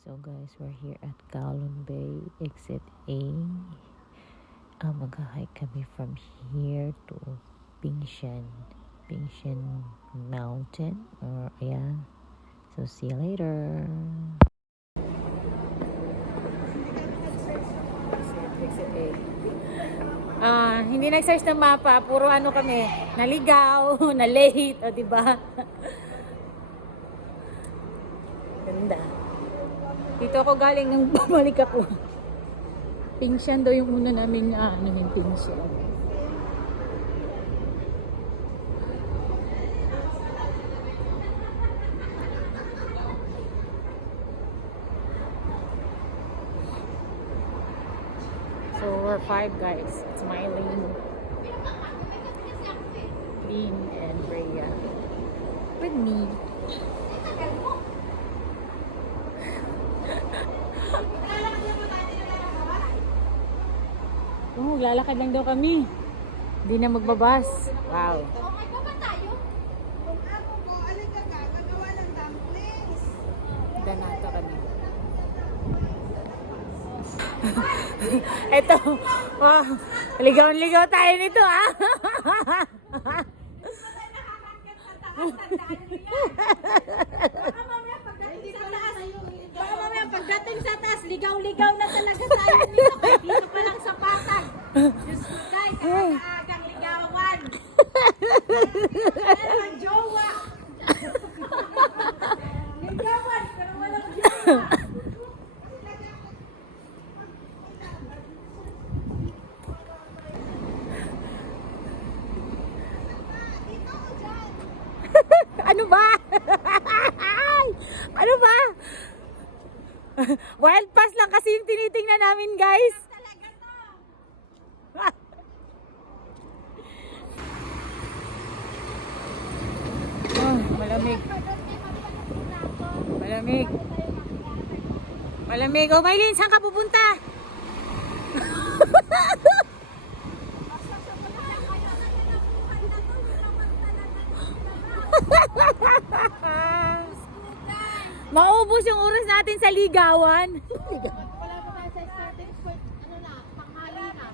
So guys, we're here at Kowloon Bay, exit A. Mag-hike kami from here to Pingshan Mountain. Or yeah. So see you later. Exit A. Hindi nag-search ng mapa, puro ano kami, naligaw, na late, o diba? Ganda. Dito ako galing nang bumalik ako. Pingshan daw yung una namin yung Pingshan. So we're 5 guys. It's Mylene, Dean, and Rhea with me. Lalakad lang daw kami. Hindi na magbabas. Wow. Okay pa ba tayo? Kung ako po, alin ka gagawa ng dumplings. Ganata kami. Eto. Wow. Ligaw-ligaw tayo nito ah. Baka mamaya pagdating sa taas, ligaw-ligaw na talaga tayo nito. Kaya dito pa lang sa patag. Diyos ko guys, aga-agang ligawan. Pero ang jowa. Ligawan, pero walang jowa. Ano ba? Ano ba? Wild pass lang kasi yung tinitingnan namin, guys. Talaga to. Oh, malamig. Malamig. Malamig. Oh, Mylene, saan ka pupunta? Maubos yung oras natin sa ligawan. Wala pa tayo sa starting point. Ano na, panghali na.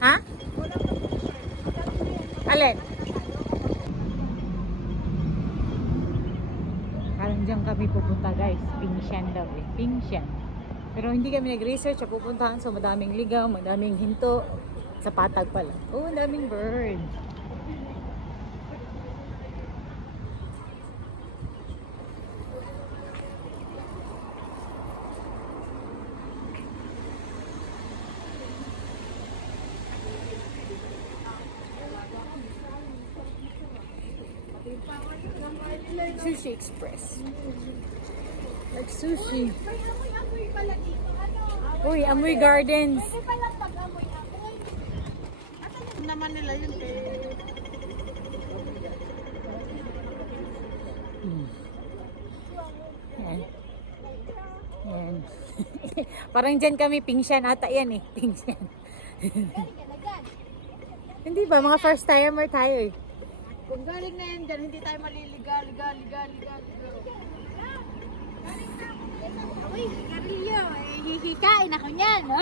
Ha? Alin? Parang dyan kami pupunta guys. Pingshan daw eh. Pingshan. Pero hindi kami nag-research sa pupuntahan. So madaming ligaw, madaming hinto. Sa patag pala. Oh, daming bird. Sushi Express. Like sushi. May amoy-amoy pala dito. Ano? Uy, Amoy Gardens. Pwede pala pag-amoy-amoy. At naman nila yun Yan. Yan. Parang dyan kami, Pingshan ata yan eh. Pingshan. Hindi ba? Mga first timer tayo eh. Kung galing na yan dyan, hindi tayo maliliga. Uy, Garillo, hihikain ako niyan. No?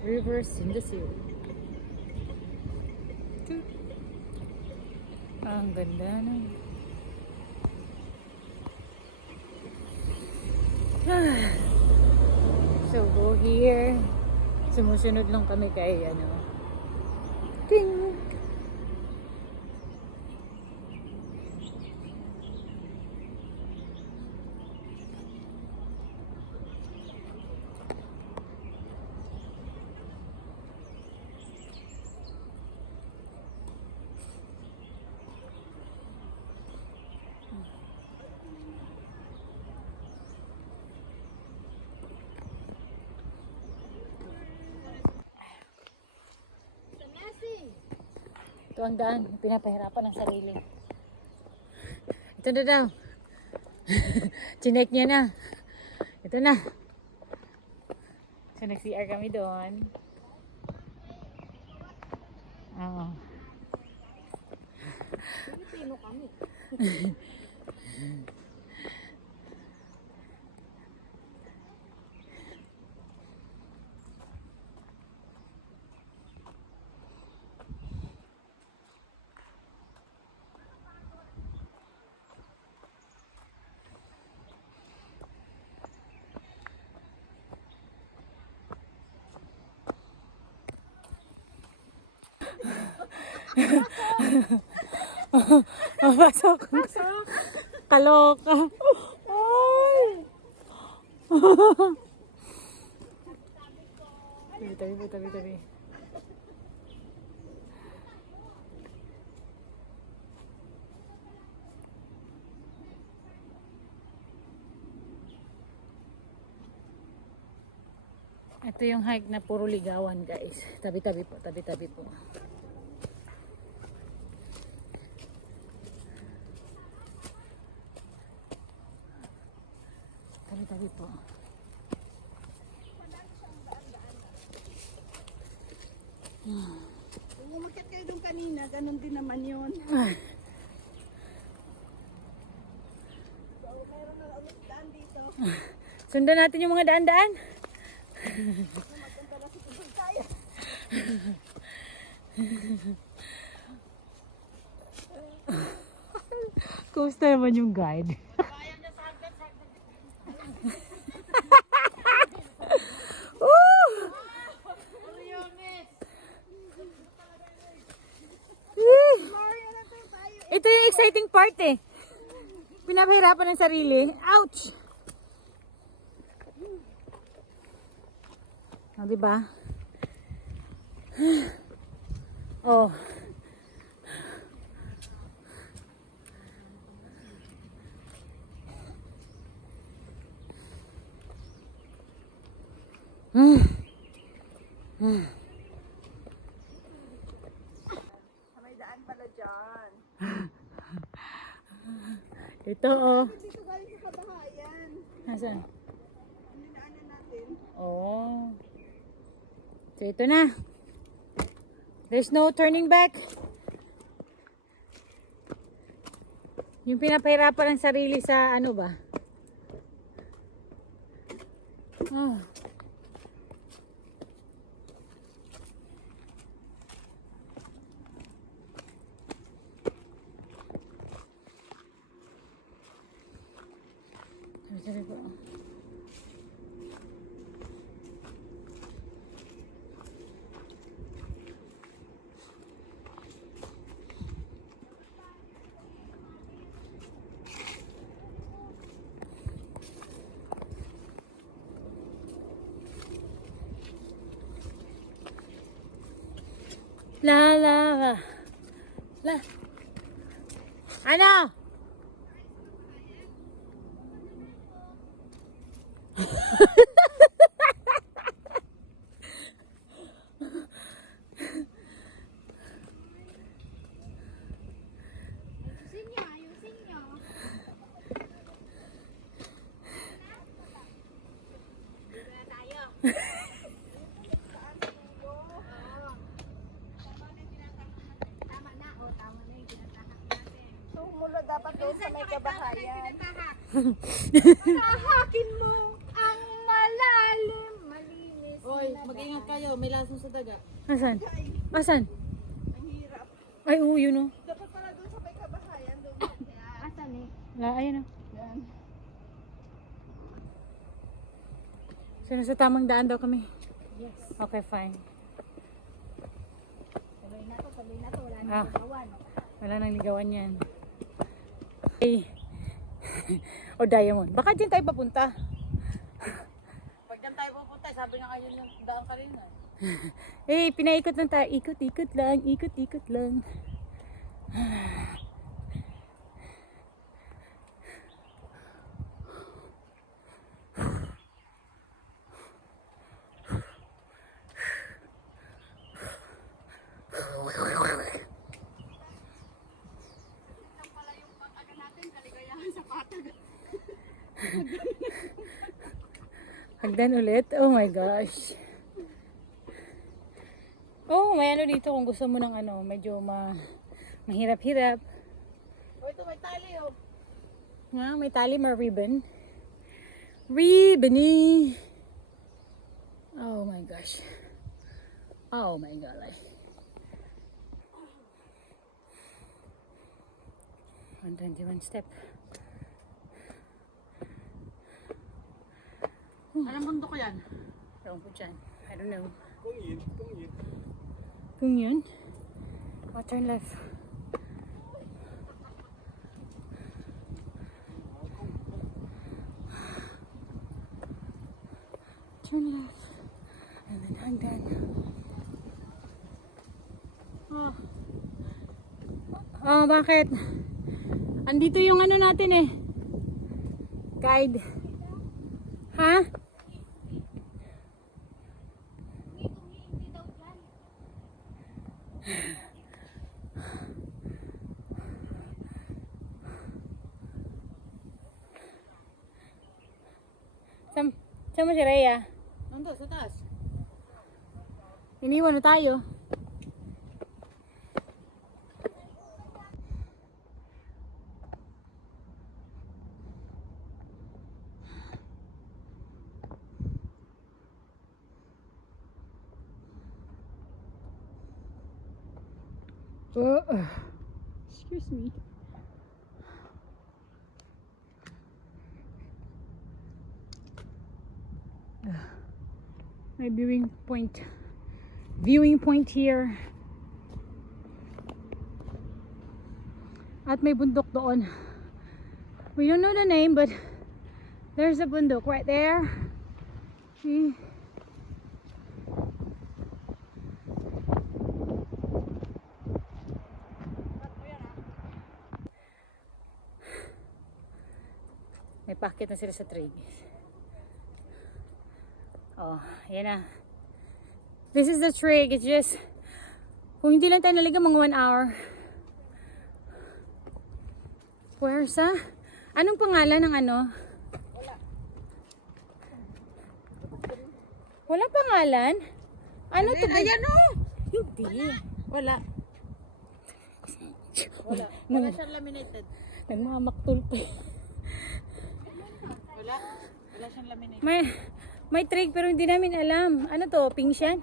Rivers in the sea. Ang ganda na. So go here. Sumusunod lang kami kay ting. Ito ang daan, pinapahirapan ng sarili. Ito na daw. Chinek niya na. Ito na. So nag-CR kami doon. Oo. Pilipino kami. Pasok. Kaloka. Ay. Tabi. Ito yung hike na puro ligawan, guys. Tabi-tabi po. Tabi-tabi po. Kung umakyat kayo doon kanina, ganun din naman yun. So, meron na ulit daan dito. Sundan natin yung mga daan-daan. Magpunta na si Pagkaya. Kumusta naman yung guide? Bayan niya sa hagdan. Ito yung exciting part eh. Pinapahirapan ng sarili. Ouch! Oh, diba? Oh. May daan pala dyan. Ito oh. Dito galing sa kabahayan. Nasaan? Ang dinaanan natin. Oh. So ito na. There's no turning back. Yung pinapahirapan ng sarili sa ano ba? Oh. Sabi po. La. Ano? Ayusin nyo. Dito na tayo. Tama na yung tinatahak natin. So, mula dapat doon sa may kabahayan. Tahakin mo ang malalim, malinis. Oy, mag-ingat kayo, may lasong sa daga. Asan? Asan? Ang hirap. Ay, oo, yun oh. Dapat pala doon sa may kabahayan. Doon. Asan eh? Ayun oh. Yan. So, nasa tamang daan daw kami. Yes. Okay, fine. Tuloy na to. Wala Ah. nang gawan. Wala nang ligawan yan. Hey. O Diamond. Baka dyan tayo papunta. Pag dyan tayo pupunta, sabi nga kayo yung daan kanina. Eh, pinaikot lang tayo. Ikot lang. Hagdan ulit. Oh my gosh. Oh, may ano dito kung gusto mo ng ano, medyo mahirap-hirap. O ito may tali oh. Nga, may tali, may ribbon. Ribbony! Oh my gosh. Oh my god. 121 step. Anong bundok ko yan? Ewan ko dyan. I don't know. Kung yun? Oh, turn left. Turn left. And then hagdan. Oh. Oh, bakit? Andito yung ano natin eh. Guide. Ha? Saan mo si Rhea? Nandun sa taas. Iniwan na tayo. Excuse me. My viewing point here. At may bundok doon. We don't know the name, but there's a bundok right there. See? May packet na sila sa trade. Oh, yan na. This is the trick. It's just, kung hindi lang tayo naligaw, mga 1 hour. Puwersa? Anong pangalan ng ano? Wala pangalan? Ano to? Ayan oh! Hindi. Wala. Wala siyang laminated. Nagmamaktol pa. Wala. Wala siyang laminated. May trick pero hindi namin alam. Ano to? Pingshan?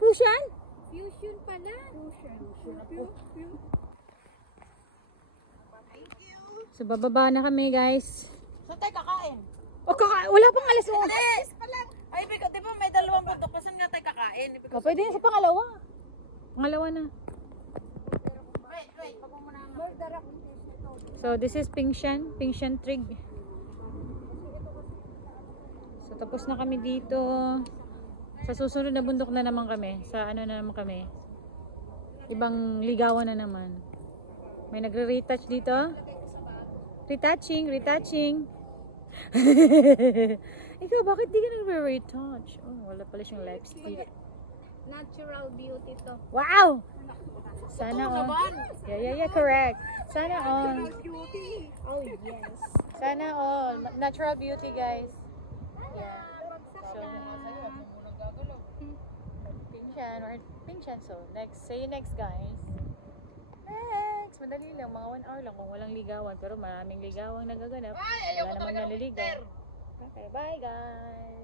Pushan? Fusion pala. So bababa na kami guys. Saan tayo kakain? Wala pang alas 11. Alis! Ay, bigo, di ba may dalawang bundok? Saan nga tayo kakain? Oh, pwede yan sa pangalawa. Pangalawa na. Wait, pag mo na. So this is Pingshan Trig. So tapos na kami dito. Sa susunod na bundok na naman kami. Sa ano na naman kami. Ibang ligawan na naman. May nagre-retouch dito. Retouching. Ikaw, bakit di ka nagre-retouch? Oh, wala pala siyang lipstick. Natural beauty to. Wow! Sana all. Yeah, correct. Sana all. Oh, yes. Sana all. Natural beauty, guys. Yeah. So, Pingshan. So, see you next, guys. Next! Madali lang. Mga 1 hour lang kung walang ligawan. Pero maraming ligawang nagaganap. Wala naman naliligaw. Okay, bye, guys.